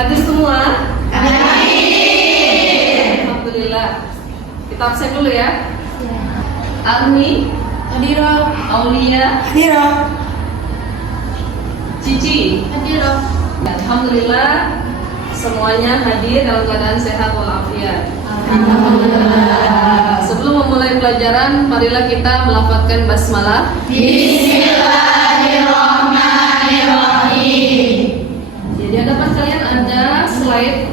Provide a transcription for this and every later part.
Hadir semua? Hadir. Alhamdulillah. Kita absen dulu ya. Agni, Hadirah. Aulia, Hadirah. Cici. Hadirah. Alhamdulillah semuanya hadir dalam keadaan sehat walafiat. Alhamdulillah. Sebelum memulai pelajaran, marilah kita melafazkan basmalah. Bismillahirrahmanirrahim. Jadi hadapan kalian ada slide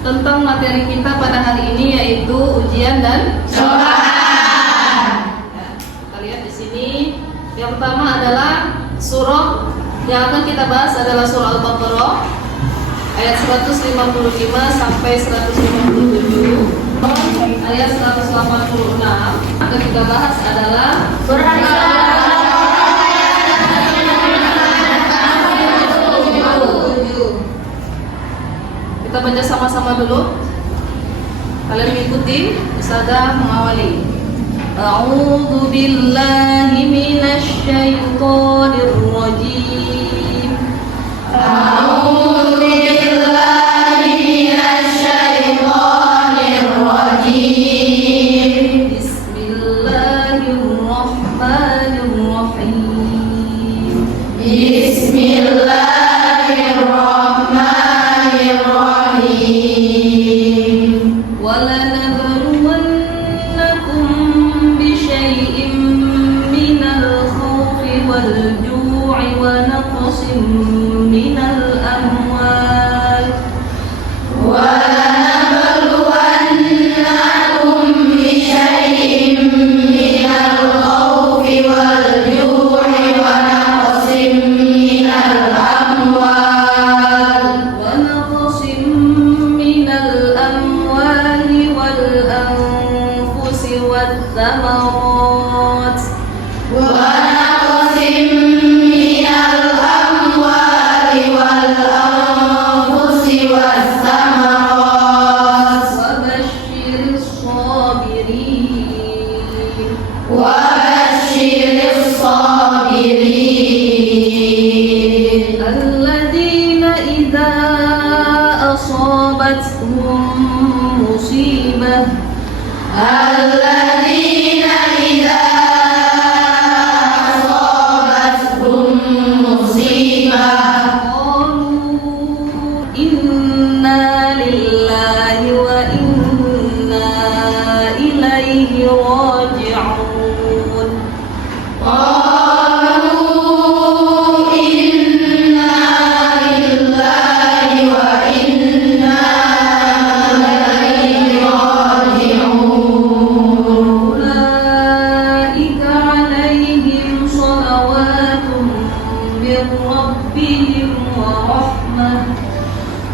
tentang materi kita pada hari ini, yaitu ujian dan Cobaan. Ya, kita lihat di sini. Yang pertama adalah surah yang akan kita bahas adalah surah Al-Baqarah ayat 155 sampai 157. Ayat 186 akan kita bahas adalah Surah Kita baca sama-sama dulu. Kalian mengikuti, Ustazah mengawali. A'udzu billahi minasy syaithanir rajim. A'udzu billahi minasyaitonir rajim. Bismillahirrahmanirrahim. Bismillahirrahmanirrahim. وَلَنَبْلُوَنَّكُمْ بِشَيْءٍ مِّنَ الْخَوْفِ وَالْجُوعِ وَنَقْصٍ مِّنَ الْأَمْوَالِ وَلَنَبْلُوَنَّكُمْ بِشَيْءٍ مِّنَ الْخَوْفِ وَالْجُوعِ وَنَقْصٍ مِّنَ الْأَمْوَالِ وَنَقْصٍ مِّنَ الْأَمْوَالِ وَالْأَنفُسِ وَالثَّمَرَاتِ ونقص من الأموال والأنفس والثمرات وَبَشِّرِ الصَّابِرِينَ وبشر الصابرين الَّذِينَ إِذَا أَصَابَتْهُم مُّصِيبَةٌ الذين إذا أصابتهم مصيبة قالوا إِنَّا لِلَّهِ وَإِنَّا إِلَيْهِ راجعون قالوا إنا لله وإنا إليه راجعون أولئك عليهم صلوات من ربهم ورحمة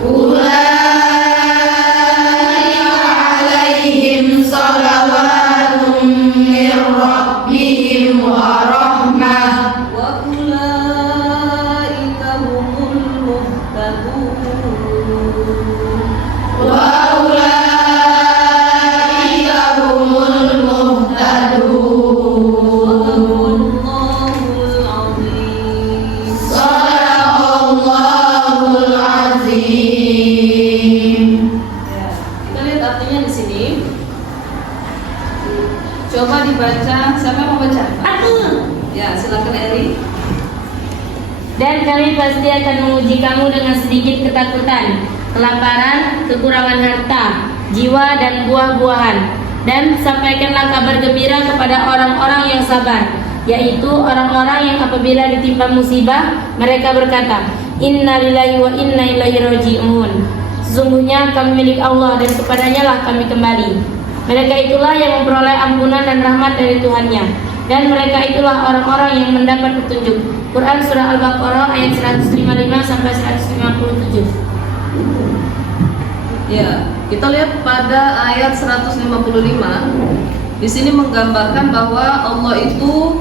أولئك عليهم صلوات من ربهم ورحمة وأولئك هم المهتدون وأولئك هم المهتدون الله العظيم. صدق الله العظيم. Ya, kita lihat artinya di sini. Coba dibaca. Siapa yang mau baca? Aku. Ya, silakan Eri. Dan kami pasti akan menguji kamu dengan sedikit ketakutan, kelaparan, kekurangan harta, jiwa dan buah-buahan. Dan sampaikanlah kabar gembira kepada orang-orang yang sabar, yaitu orang-orang yang apabila ditimpa musibah, mereka berkata, Inna lillahi wa inna ilaihi raji'un. Sesungguhnya kami milik Allah dan kepadanya lah kami kembali. Mereka itulah yang memperoleh ampunan dan rahmat dari Tuhannya, dan mereka itulah orang-orang yang mendapat petunjuk. Quran Surah Al-Baqarah ayat 155 sampai 157. Ya, kita lihat pada ayat 155. Di sini menggambarkan bahwa Allah itu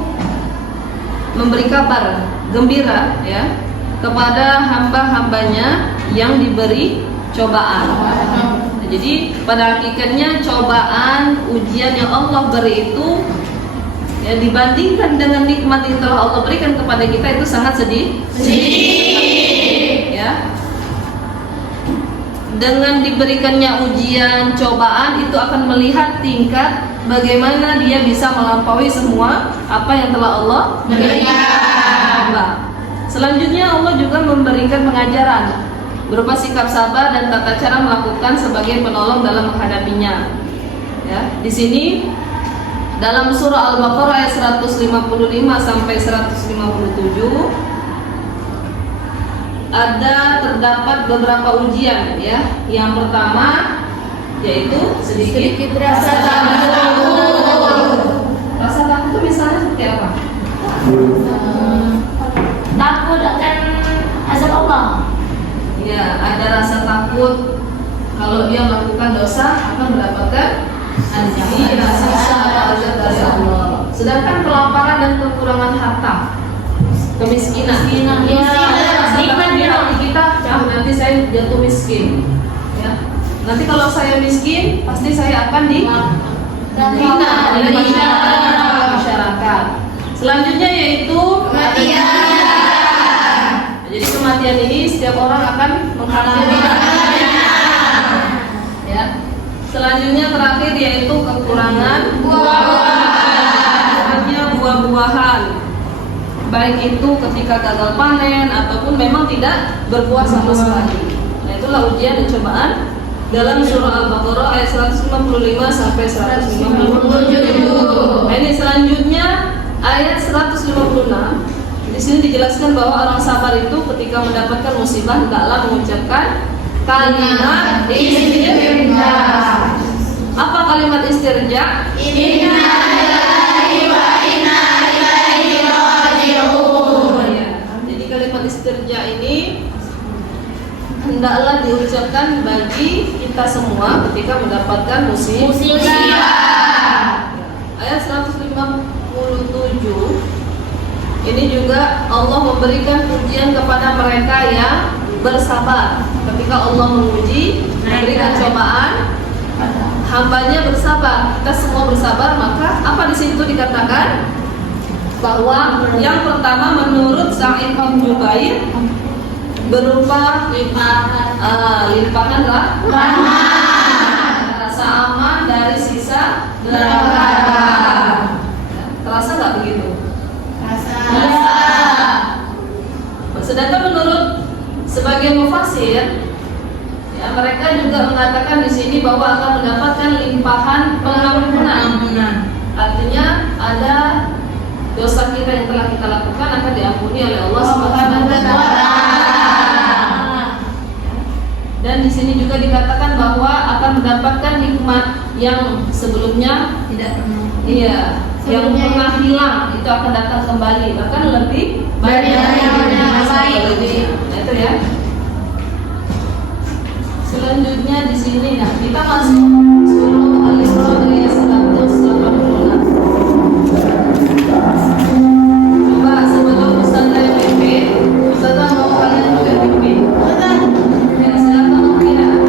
memberi kabar gembira ya kepada hamba-hambanya yang diberi cobaan. Jadi pada hakikatnya cobaan, ujian yang Allah beri itu ya dibandingkan dengan nikmat yang telah Allah berikan kepada kita itu sangat sedih. Sedih. Ya. dengan diberikannya ujian, cobaan itu akan melihat tingkat bagaimana dia bisa melampaui semua apa yang telah Allah berikan. Selanjutnya Allah juga memberikan pengajaran berupa sikap sabar dan tata cara melakukan sebagai penolong dalam menghadapinya. Ya, di sini dalam surah Al-Baqarah ayat 155 sampai 157 terdapat beberapa ujian ya. Yang pertama yaitu sedikit rasa takut. Rasa takut itu misalnya seperti apa? Takut akan azab Allah. Ya, ada rasa takut kalau dia melakukan dosa akan mendapatkan siksa azab dari Allah. Sedangkan kelaparan dan kekurangan harta, kemiskinan, nikmat di hati kita, nanti saya jatuh miskin. Ya. Nanti kalau saya miskin, pasti saya akan dihina oleh masyarakat. Selanjutnya yaitu kematian. Jadi kematian ini setiap orang akan menghadapinya. Ya. Selanjutnya terakhir yaitu kekurangan buah-buahan. Baik itu ketika gagal panen ataupun memang tidak berbuah sama sekali. Nah, itulah ujian dan cobaan dalam surah Al-Baqarah ayat 155 sampai 157. Nah, ini selanjutnya ayat 156. Di sini dijelaskan bahwa orang sabar itu ketika mendapatkan musibah hendaklah mengucapkan kalimat istirja. Apa kalimat istirja? Inna lillahi wa inna ilaihi raji'un. Jadi kalimat istirja ini hendaklah diucapkan bagi kita semua ketika mendapatkan musibah. Ayat 157 ini juga Allah memberikan pujian kepada mereka yang bersabar. Ketika Allah menguji, memberikan cobaan, hambanya bersabar. Kita semua bersabar, maka apa di situ dikatakan? Bahwa yang pertama menurut Sa'id bin Jubair berupa limpahan rahmat, rasa aman dari sisa neraka. Terasa nggak begitu? Sedangkan menurut sebagian mufasir, ya, mereka juga mengatakan di sini bahwa akan mendapatkan limpahan pengampunan. Artinya ada dosa kita yang telah kita lakukan akan diampuni oleh Allah Subhanahu wa taala. Dan di sini juga dikatakan bahwa akan mendapatkan nikmat yang sebelumnya tidak pernah. Iya, yang pernah hilang itu akan datang kembali, bahkan lebih banyak yang baik. Nah, itu ya. Selanjutnya di sini, nah kita masuk surah Al-Isra ayat 186. Coba sebelum Ustazah yang pimpin, Ustazah mau kalian juga pimpin. Ya, silakan Mufina.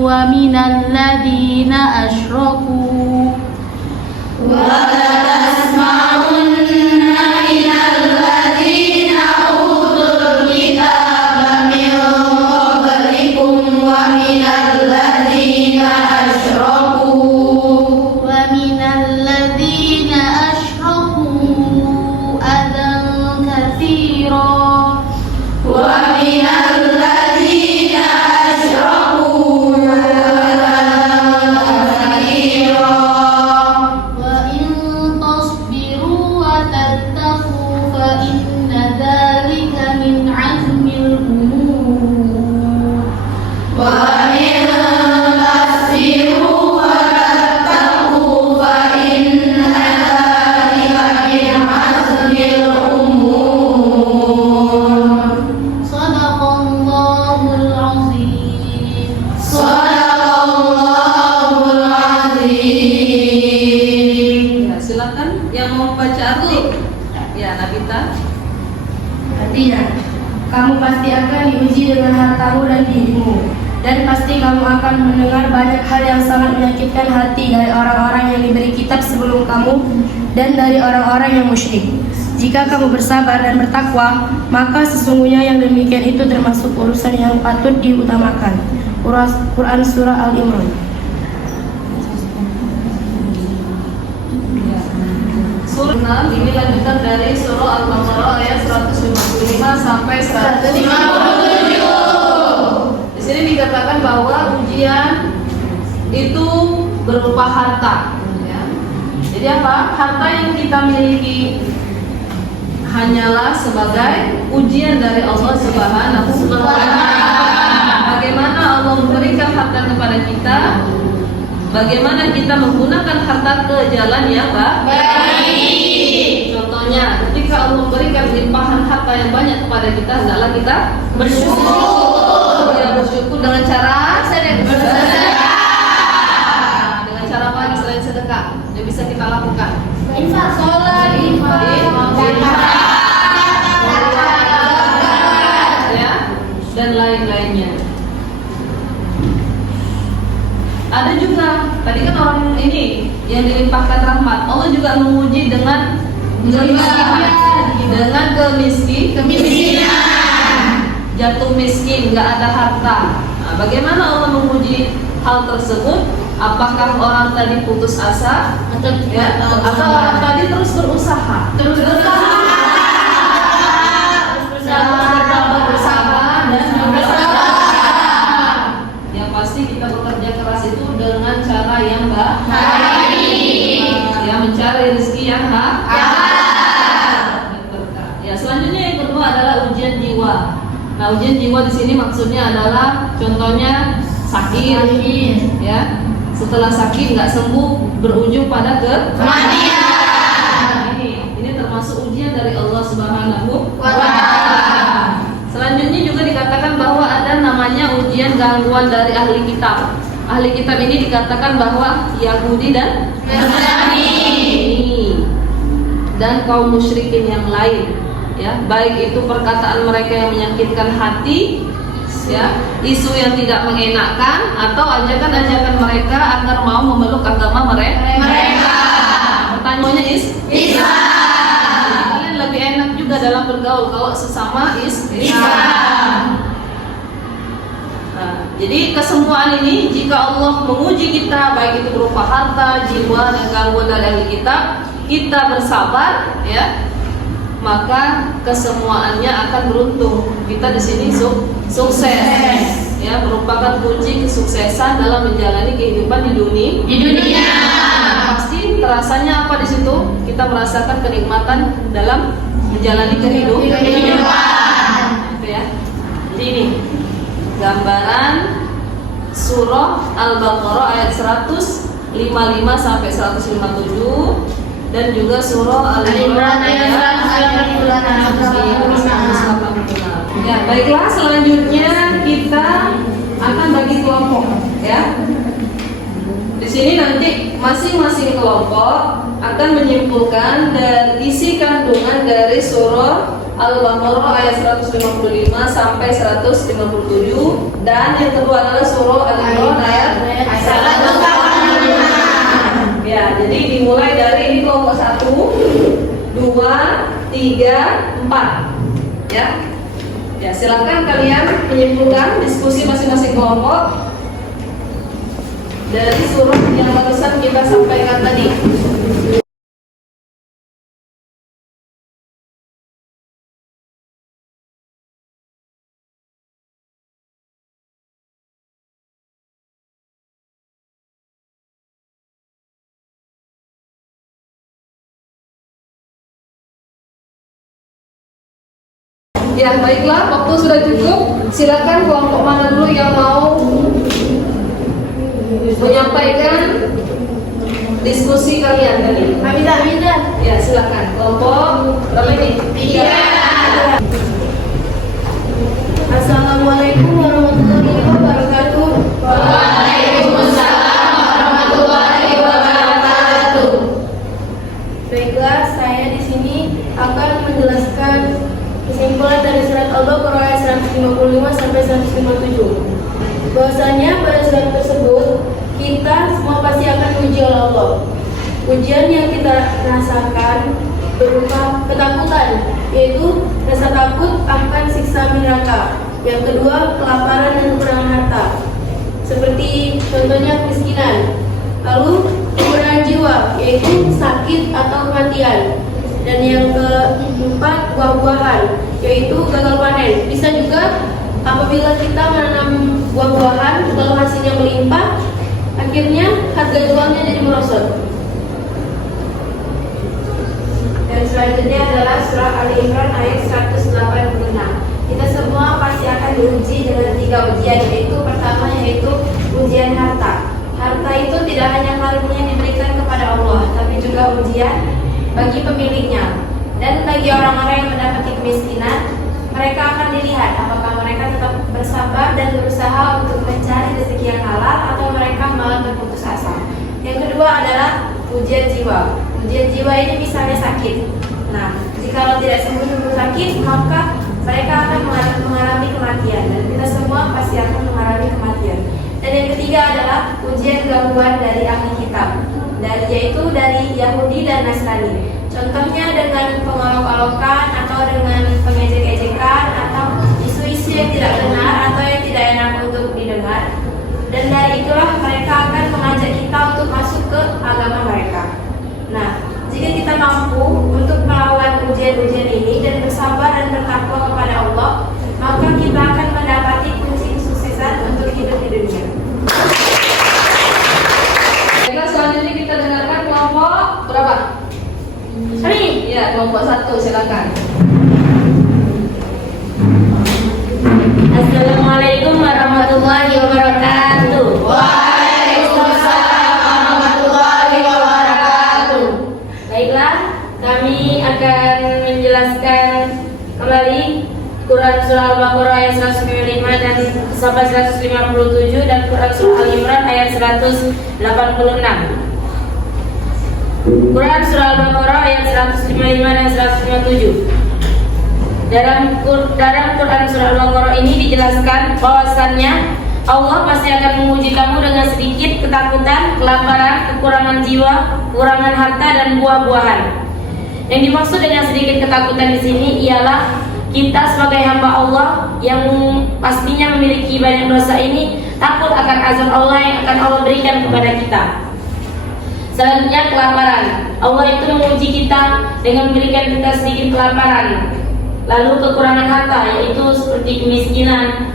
ومن الذين أشركوا ولتسمعن من الذين أوتوا الكتاب من قبلكم ومن الذين أشركوا أذى كثيرا وإن Ya, Nabita. Artinya, kamu pasti akan diuji dengan hartamu dan dirimu, dan pasti kamu akan mendengar banyak hal yang sangat menyakitkan hati dari orang-orang yang diberi kitab sebelum kamu dan dari orang-orang yang musyrik. Jika kamu bersabar dan bertakwa, maka sesungguhnya yang demikian itu termasuk urusan yang patut diutamakan. Quran Surah Al-Imran. Surah 6 ini lanjutan dari surah Al-Baqarah ayat 155 sampai 157. Di sini dikatakan bahwa ujian itu berupa harta. Ya. Jadi apa? Harta yang kita miliki hanyalah sebagai ujian dari Allah Subhanahu wa Ta'ala. Bagaimana Allah memberikan harta kepada kita? Bagaimana kita menggunakan harta ke jalan yang baik? Contohnya, ketika Allah memberikan limpahan harta yang banyak kepada kita, hendaklah kita bersyukur. Ya, bersyukur dengan cara sedekah. Dengan cara apa selain sedekah yang bisa kita lakukan? Infak, sholat, Ya, dan lain-lainnya. Ada juga, tadi kan orang ini yang dilimpahkan rahmat, Allah juga menguji dengan kemiskinan, jatuh miskin, nggak ada harta. Nah, bagaimana Allah menguji hal tersebut? Apakah orang tadi putus asa, atau orang tadi terus berusaha, dengan cara yang baik, ya, mencari rezeki yang halal. Ya, selanjutnya yang kedua adalah ujian jiwa. Nah, ujian jiwa di sini maksudnya adalah contohnya sakit, ya. Setelah sakit nggak sembuh berujung pada kematian. Ini termasuk ujian dari Allah Subhanahu wa Ta'ala. Selanjutnya juga dikatakan bahwa ada namanya ujian gangguan dari ahli kitab. Ahli kitab ini dikatakan bahwa Yahudi dan Nasrani dan kaum musyrikin yang lain, ya, baik itu perkataan mereka yang menyakitkan hati, ya, isu yang tidak mengenakan, atau ajakan-ajakan mereka agar mau memeluk agama mereka. Pertanyaannya Islam. Kalian lebih enak juga dalam bergaul kalau sesama Islam. Jadi kesemuaan ini jika Allah menguji kita, baik itu berupa harta, jiwa, dan gangguan dari ahli kita bersabar, ya, maka kesemuaannya akan beruntung. Kita di sini sukses, ya, merupakan kunci kesuksesan dalam menjalani kehidupan di dunia. Pasti terasanya apa di situ? Kita merasakan kenikmatan dalam menjalani kehidupan. Gitu ya. Jadi ini gambaran surah Al-Baqarah ayat 155 sampai 157 dan juga surah Al-Imran ayat 186. Ya, baiklah, selanjutnya kita akan bagi kelompok, ya. Di sini nanti masing-masing kelompok akan menyimpulkan dan isi kandungan dari surah Al-Baqarah ayat 155 sampai 157, dan yang kedua adalah surah Al-Imran ayat 185. Ya, jadi dimulai dari ini kelompok 1, 2, 3, 4. Ya. Ya, silakan kalian menyimpulkan diskusi masing-masing kelompok dari surah yang barusan kita sampaikan tadi. Ya, baiklah, waktu sudah cukup. Silakan kelompok mana dulu yang mau menyampaikan diskusi kalian tadi. Aminah. Ya, silakan. Kelompok berapa ini? 3. Assalamualaikum warahmatullahi wabarakatuh. Waalaikumsalam warahmatullahi wabarakatuh. Baiklah, saya di sini akan yaitu rasa takut akan siksa neraka. Yang kedua, kelaparan dan kekurangan harta, seperti contohnya kemiskinan. Lalu kekurangan jiwa, yaitu sakit atau kematian. Dan yang keempat, buah-buahan, yaitu gagal panen. Bisa juga apabila kita menanam buah-buahan lalu hasilnya melimpah, akhirnya harga jualnya jadi merosot. Dan selanjutnya adalah surah Ali Imran ayat 186. Kita semua pasti akan diuji dengan 3 ujian, yaitu pertama yaitu ujian harta. Harta itu tidak hanya karunia yang diberikan kepada Allah, tapi juga ujian bagi pemiliknya. Dan bagi orang-orang yang mendapati kemiskinan, mereka akan dilihat apakah mereka tetap bersabar dan berusaha untuk mencari rezeki yang halal atau mereka malah berputus asa. Yang kedua adalah ujian jiwa. Ujian jiwa ini misalnya sakit. Nah, jika tidak sembuh sakit, maka mereka akan mengalami kematian, dan kita semua pasti akan mengalami kematian. Dan yang ketiga adalah ujian gangguan dari ahli kitab, yaitu dari Yahudi dan Nasrani. Contohnya dengan pengolok-olokan atau dengan pengejek-ejekan atau isu-isu yang tidak benar atau yang tidak enak untuk didengar. Dan dari itulah mereka akan mengajak kita untuk masuk ke agama mereka. Nah, jika kita mampu untuk melawan ujian-ujian ini dan bersabar dan bertakwa kepada Allah, maka kita akan mendapati kunci kesuksesan untuk hidup di dunia. Baiklah, selanjutnya kita dengarkan kelompok berapa? Ya, kelompok 1, silakan. Assalamualaikum warahmatullahi wabarakatuh. Waalaikumsalam warahmatullahi wabarakatuh. Baiklah, kami akan menjelaskan kembali Quran Surah Al-Baqarah ayat 155 dan sampai 157 dan Quran Surah Al-Imran ayat 186. Quran Surah Al-Baqarah ayat 155 dan 157. Dalam Quran Surah Al-Baqarah ini dijelaskan bahwasannya Allah pasti akan menguji kamu dengan sedikit ketakutan, kelaparan, kekurangan jiwa, kekurangan harta dan buah-buahan. Yang dimaksud dengan sedikit ketakutan di sini ialah kita sebagai hamba Allah yang pastinya memiliki banyak dosa ini takut akan azab Allah yang akan Allah berikan kepada kita. Selanjutnya kelaparan. Allah itu menguji kita dengan memberikan kita sedikit kelaparan. Lalu kekurangan harta, yaitu seperti kemiskinan,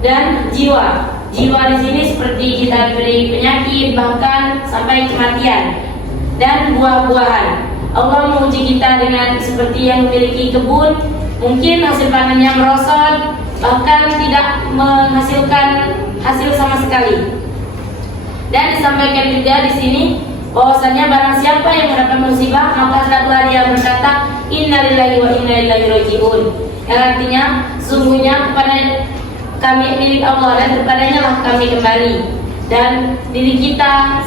dan jiwa. Jiwa di sini seperti kita diberi penyakit, bahkan sampai kematian. Dan buah-buahan. Allah menguji kita dengan seperti yang memiliki kebun, mungkin hasil panennya merosot, bahkan tidak menghasilkan hasil sama sekali. Dan disampaikan juga di sini bahwasanya barang siapa yang mendapat musibah, maka hendaklah dia berkata innalillahi wa inna ilaihi rajiun. Yang artinya sungguhnya kepada kami milik Allah dan kepadanya lah kami kembali. Dan diri kita,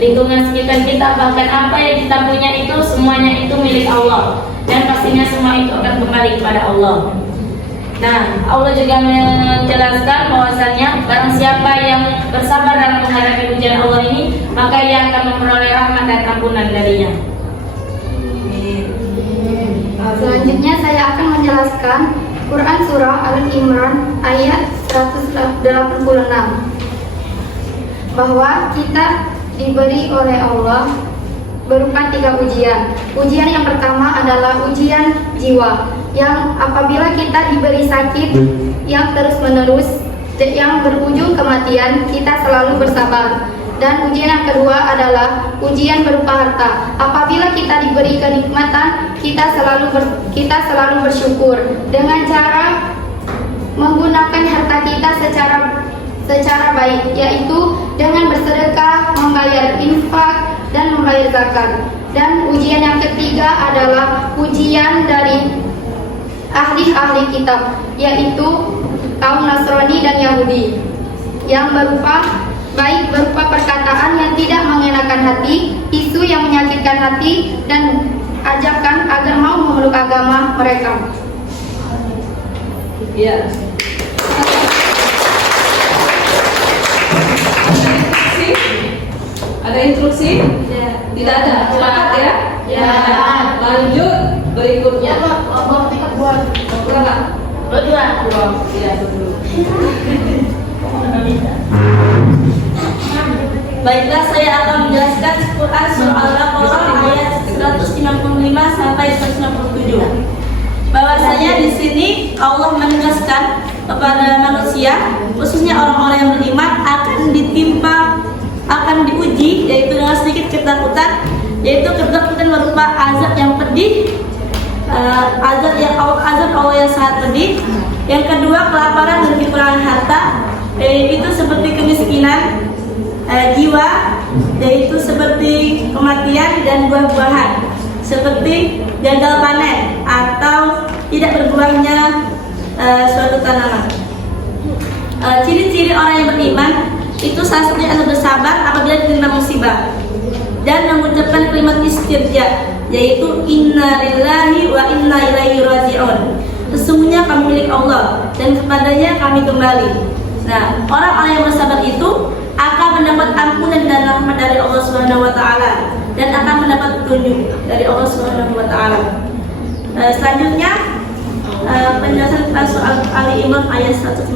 lingkungan sekitar kita, bahkan apa yang kita punya itu semuanya itu milik Allah, dan pastinya semua itu akan kembali kepada Allah. Nah, Allah juga menjelaskan bahwasannya barang siapa yang bersabar dalam menghadapi ujian Allah ini, maka ia akan memperoleh rahmat dan ampunan darinya. Selanjutnya saya akan menjelaskan Quran Surah Al-Imran ayat 186, bahwa kita diberi oleh Allah berupa 3 ujian. Ujian yang pertama adalah ujian jiwa, yang apabila kita diberi sakit yang terus-menerus yang berujung kematian, kita selalu bersabar. Dan ujian yang kedua adalah ujian berupa harta. Apabila kita diberi kenikmatan, kita selalu bersyukur dengan cara menggunakan harta kita secara baik, yaitu dengan bersedekah, membayar infak, dan membayar zakat. Dan ujian yang ketiga adalah ujian dari ahli kitab, yaitu kaum Nasrani dan Yahudi, yang berupa perkataan yang tidak mengenakan hati, isu yang menyakitkan hati, dan ajakan agar mau memeluk agama mereka. Ya. Ada instruksi? Ya. Tidak ada. Sepakat ya? Ya. Lanjut berikutnya. Berdua. Iya. Baiklah, saya akan menjelaskan Quran surah Al-Baqarah ayat 155 sampai 157. Bahwasanya di sini Allah menegaskan kepada manusia, khususnya orang-orang yang beriman, akan diuji, yaitu dengan sedikit ketakutan, yaitu ketakutan berupa azab yang pedih, azab Allah yang sangat pedih. Yang kedua, kelaparan dan kekurangan harta, itu seperti kemiskinan jiwa, yaitu seperti kematian, dan buah-buahan seperti gagal panen atau tidak berbuahnya suatu tanaman. Ciri-ciri orang yang beriman itu salah satunya adalah bersabar apabila diterima musibah dan mengucapkan kalimat istirja, yaitu inna lillahi wa inna ilaihi raji'un. Sesungguhnya kami milik Allah dan kepadanya kami kembali. Nah, orang-orang yang bersabar itu akan mendapat ampunan dan rahmat dari Allah Subhanahu wa taala dan akan mendapat petunjuk dari Allah Subhanahu wa taala. Selanjutnya penjelasan tentang soal Ali Imran ayat 150.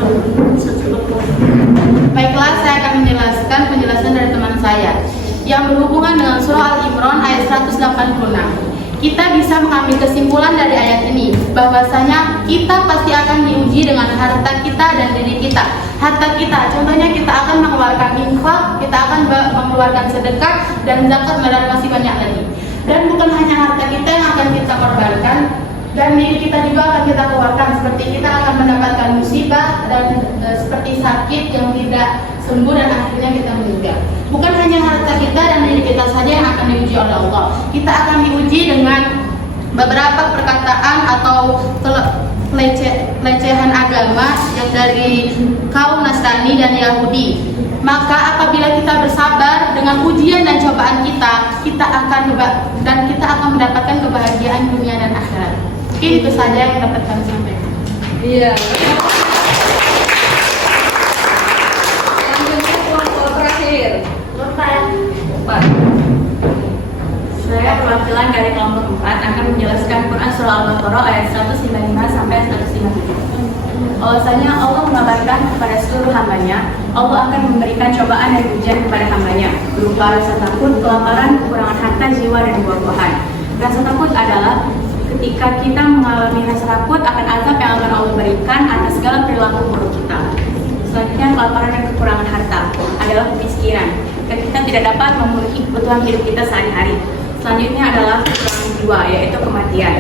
Baiklah, saya akan menjelaskan penjelasan dari teman saya yang berhubungan dengan surah Al-Imran ayat 186. Kita bisa mengambil kesimpulan dari ayat ini bahwasanya kita pasti akan diuji dengan harta kita dan diri kita. Harta kita, contohnya kita akan mengeluarkan infak, kita akan mengeluarkan sedekah dan zakat, dan masih banyak lagi. Dan bukan hanya harta kita yang akan kita korbankan, dan diri kita juga akan kita keluarkan, seperti kita akan mendapatkan musibah dan seperti sakit yang tidak sembuh dan akhirnya kita meninggal. Bukan hanya harta kita dan diri kita saja yang akan diuji oleh Allah. Kita akan diuji dengan beberapa perkataan atau pelecehan agama yang dari kaum Nasrani dan Yahudi. Maka apabila kita bersabar dengan ujian dan cobaan kita akan mendapatkan kebahagiaan dunia dan akhirat. Mungkin itu saja yang dapat kami sampaikan. Iya. Selanjutnya kelompok terakhir. Empat. Saya perwakilan dari kelompok 4 akan menjelaskan Quran surah Al-Baqarah ayat 155 sampai 157. Bahwasanya Allah mengabarkan kepada seluruh hambanya, Allah akan memberikan cobaan dan ujian kepada hambanya berupa rasa takut, kelaparan, kekurangan harta, jiwa, dan buah-buahan. Rasa takut adalah ketika kita mengalami rasa takut akan azab yang akan Allah berikan atas segala perilaku buruk kita. Selanjutnya, kelaparan dan kekurangan harta adalah kemiskinan, dan kita tidak dapat memenuhi kebutuhan hidup kita sehari-hari. Selanjutnya adalah kekurangan jiwa, yaitu kematian.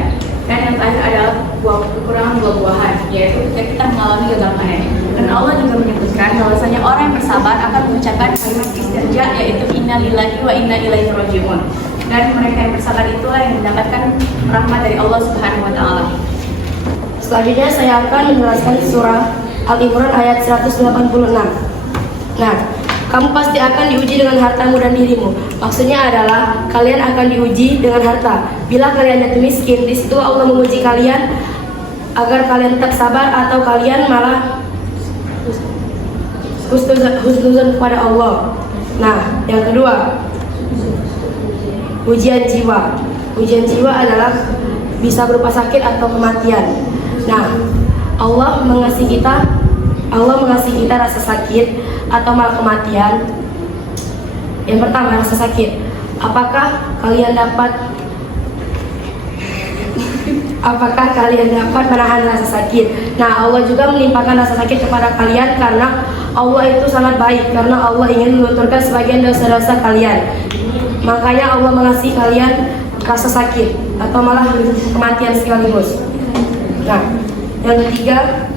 Dan yang terakhir adalah kekurangan buah-buahan, yaitu ketika kita mengalami gagal panen. Dan Allah juga menyebutkan bahwasanya orang yang bersabar akan mengucapkan kalimat istirja, yaitu inna lillahi wa inna ilaihi raji'un. Dan mereka yang bersabar itulah yang mendapatkan rahmat dari Allah Subhanahu wa taala. Selanjutnya saya akan menjelaskan surah Al-Imran ayat 186. Nah, kamu pasti akan diuji dengan hartamu dan dirimu. Maksudnya adalah kalian akan diuji dengan harta. Bila kalian jatuh miskin, di situ Allah menguji kalian agar kalian tetap sabar atau kalian malah husnuzon kepada Allah. Nah, yang kedua, ujian jiwa. Ujian jiwa adalah bisa berupa sakit atau kematian. Nah, Allah mengasihi kita rasa sakit atau malah kematian. Yang pertama, rasa sakit. Apakah kalian dapat menahan rasa sakit? Nah, Allah juga melimpahkan rasa sakit kepada kalian karena Allah itu sangat baik, karena Allah ingin melunturkan sebagian dosa-dosa kalian. Makanya Allah mengasihi kalian rasa sakit atau malah kematian sekaligus. Nah, yang ketiga,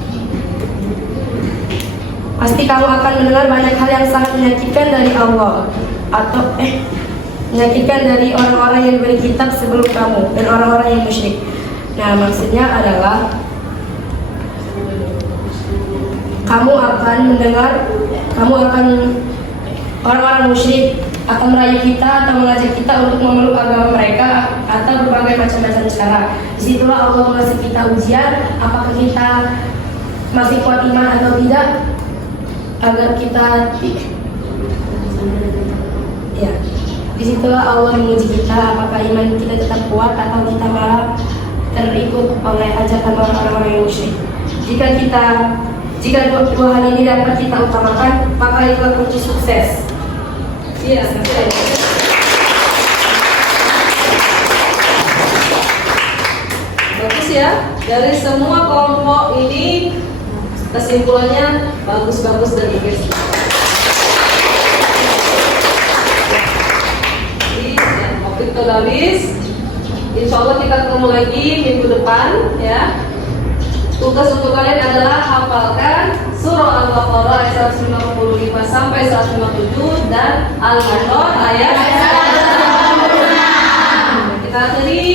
pasti kamu akan mendengar banyak hal yang sangat menyakitkan dari Allah atau menyakitkan dari orang-orang yang diberi kitab sebelum kamu dan orang-orang yang musyrik. Nah, maksudnya adalah orang-orang musyrik akan merayu kita atau mengajak kita untuk memeluk agama mereka atau berbagai macam-macam cara. Disitulah Allah mengasih kita ujian, apakah kita masih kuat iman atau tidak, agar kita disitulah Allah menguji kita apakah iman kita tetap kuat atau kita malah terikut oleh ajakan orang-orang yang musyrik. Jika dua hal ini dapat kita utamakan, maka itulah kunci sukses. Iya. Bagus ya. Dari semua kelompok ini kesimpulannya bagus-bagus dan bagus. Waktu itu habis. Insya Allah kita ketemu lagi minggu depan ya. Tugas untuk kalian adalah hafalkan surah Al-Baqarah ayat 155 sampai 157 dan Al-Imran ayat 156. Kita akhiri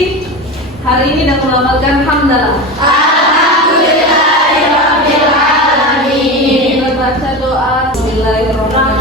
hari ini dengan melafalkan hamdalah. Alhamdulillahirabbil alamin. Kita baca doa Bismillahirrahmanirrahim.